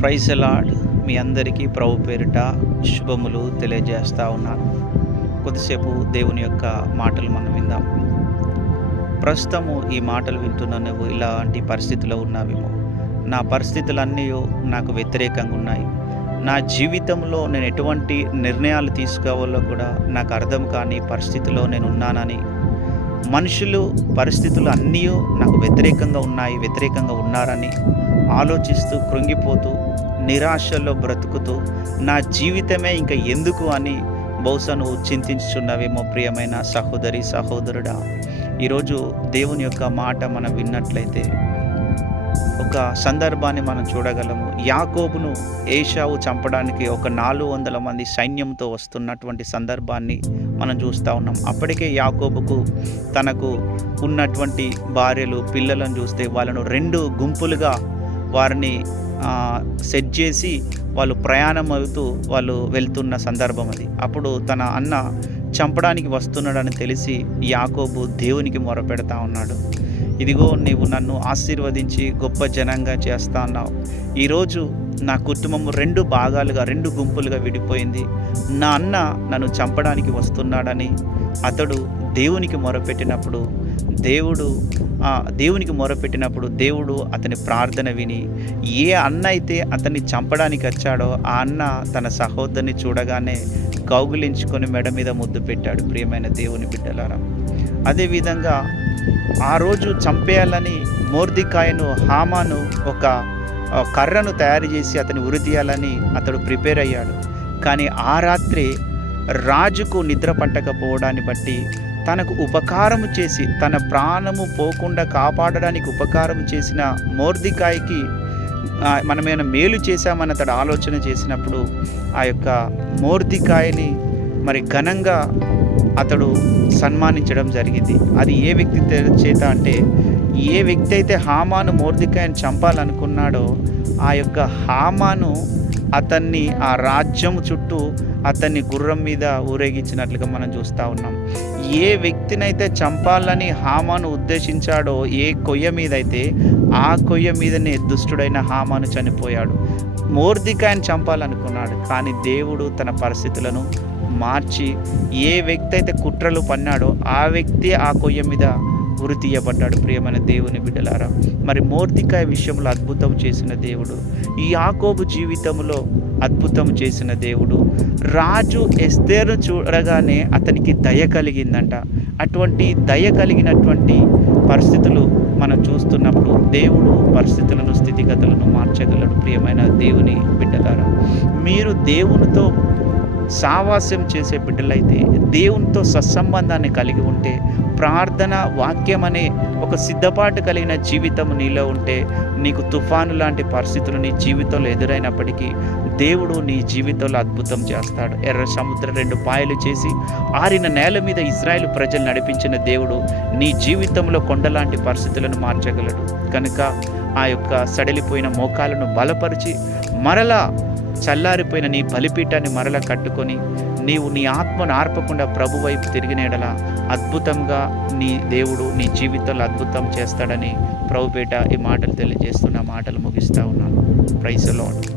Praise the lord. మీ అందరికీ ప్రభు పేరిట శుభములు తెలియజేస్తా ఉన్నాను. కొద్దిసేపు దేవుని యొక్క మాటలు మనం విందాం. ప్రస్తుతము ఈ మాటలు వింటున్న నువ్వు ఇలాంటి పరిస్థితిలో ఉన్నావేమో. నా పరిస్థితులన్నీ నాకు వ్యతిరేకంగా ఉన్నాయి. నా జీవితంలో నేను ఎటువంటి నిర్ణయాలు తీసుకోవాలో కూడా నాకు అర్థం కాని పరిస్థితిలో నేను ఉన్నానని, మనుషులు పరిస్థితులు అన్నీ నాకు వ్యతిరేకంగా ఉన్నారని ఆలోచిస్తూ కృంగిపోతూ నిరాశలో బ్రతుకుతూ నా జీవితమే ఇంకా ఎందుకు అని బహుశా నువ్వు చింతించుచున్నావేమో. ప్రియమైన సహోదరి సహోదరుడా, ఈరోజు దేవుని యొక్క మాట మనం విన్నట్లయితే ఒక సందర్భాన్ని మనం చూడగలము. యాకోబును ఏశావు చంపడానికి ఒక 400 మంది సైన్యంతో వస్తున్నటువంటి సందర్భాన్ని మనం చూస్తూ ఉన్నాం. అప్పటికే యాకోబుకు తనకు ఉన్నటువంటి భార్యలు పిల్లలను చూస్తే వాళ్ళను 2 గుంపులుగా వారిని సెట్ చేసి వాళ్ళు ప్రయాణం అవుతూ వాళ్ళు వెళ్తున్న సందర్భం అది. అప్పుడు తన అన్న చంపడానికి వస్తున్నాడని తెలిసి యాకోబు దేవునికి మొరపెడతా ఉన్నాడు. ఇదిగో నీవు నన్ను ఆశీర్వదించి గొప్ప జనంగా చేస్తా అన్నావు. ఈరోజు నా కుటుంబం 2 భాగాలుగా 2 గుంపులుగా విడిపోయింది. నా అన్న నన్ను చంపడానికి వస్తున్నాడని అతడు దేవునికి మొరపెట్టినప్పుడు దేవుడు అతని ప్రార్థన విని, ఏ అన్న అయితే అతన్ని చంపడానికి వచ్చాడో ఆ అన్న తన సహోదరుని చూడగానే కౌగిలించుకొని మెడ మీద ముద్దు పెట్టాడు. ప్రియమైన దేవుని బిడ్డలారా, అదేవిధంగా ఆ రోజు చంపేయాలని మొర్దెకాయిను హామాను ఒక కర్రను తయారు చేసి అతని ఉరి తీయాలని అతడు ప్రిపేర్ అయ్యాడు. కానీ ఆ రాత్రి రాజుకు నిద్ర పట్టకపోవడాన్ని బట్టి తనకు ఉపకారము చేసి తన ప్రాణము పోకుండా కాపాడడానికి ఉపకారం చేసిన మొర్దెకాయికి మనమేమైనా మేలు చేశామని అతడు ఆలోచన చేసినప్పుడు ఆ యొక్క మొర్దెకాయిని మరి ఘనంగా అతడు సన్మానించడం జరిగింది. అది ఏ వ్యక్తి చేత అంటే, ఏ వ్యక్తి అయితే హామాను మొర్దెకాయిని చంపాలనుకున్నాడో ఆ యొక్క హామాను అతన్ని ఆ రాజ్యం చుట్టూ అతన్ని గుర్రం మీద ఊరేగించినట్లుగా మనం చూస్తూ ఉన్నాం. ఏ వ్యక్తినైతే చంపాలని హామాను ఉద్దేశించాడో, ఏ కొయ్య మీదైతే ఆ కొయ్య మీదనే దుష్టుడైన హామాను చనిపోయాడు. మొర్దెకాయిని చంపాలనుకున్నాడు, కానీ దేవుడు తన పరిస్థితులను మార్చి ఏ వ్యక్తి అయితే కుట్రలు పన్నాడో ఆ వ్యక్తి ఆ కొయ్య మీద ఉరి తీయబడ్డాడు. ప్రియమైన దేవుని బిడ్డలారా, మరి మొర్దెకాయి విషయంలో అద్భుతం చేసిన దేవుడు, ఈ యాకోబు జీవితంలో అద్భుతం చేసిన దేవుడు. రాజు ఎస్తేరును చూడగానే అతనికి దయ కలిగిందంట. అటువంటి దయ కలిగినటువంటి పరిస్థితులు మనం చూస్తున్నప్పుడు దేవుడు పరిస్థితులను స్థితిగతులను మార్చగలడు. ప్రియమైన దేవుని బిడ్డలారా, మీరు దేవునితో సావాస్యం చేసే బిడ్డలైతే, దేవునితో సత్సంబంధాన్ని కలిగి ఉంటే, ప్రార్థన వాక్యం అనే ఒక సిద్ధపాటు కలిగిన జీవితం నీలో ఉంటే, నీకు తుఫాను లాంటి పరిస్థితులు నీ జీవితంలో ఎదురైనప్పటికీ దేవుడు నీ జీవితంలో అద్భుతం చేస్తాడు. ఎర్ర సముద్రం 2 పాయలు చేసి ఆరిన నేల మీద ఇజ్రాయేలు ప్రజలు నడిపించిన దేవుడు నీ జీవితంలో కొండలాంటి పరిస్థితులను మార్చగలడు. కనుక ఆ యొక్క సడలిపోయిన మోకాలను బలపరిచి మరలా చల్లారిపోయిన నీ బలిపీఠాన్ని మరలా కట్టుకొని నీవు నీ ఆత్మను ఆర్పకుండా ప్రభు వైపు తిరిగినేడల అద్భుతంగా నీ దేవుడు నీ జీవితంలో అద్భుతం చేస్తాడని ప్రభుపేట ఈ మాటలు తెలియజేస్తున్న మాటలు ముగిస్తూ ఉన్నాను. Praise the lord.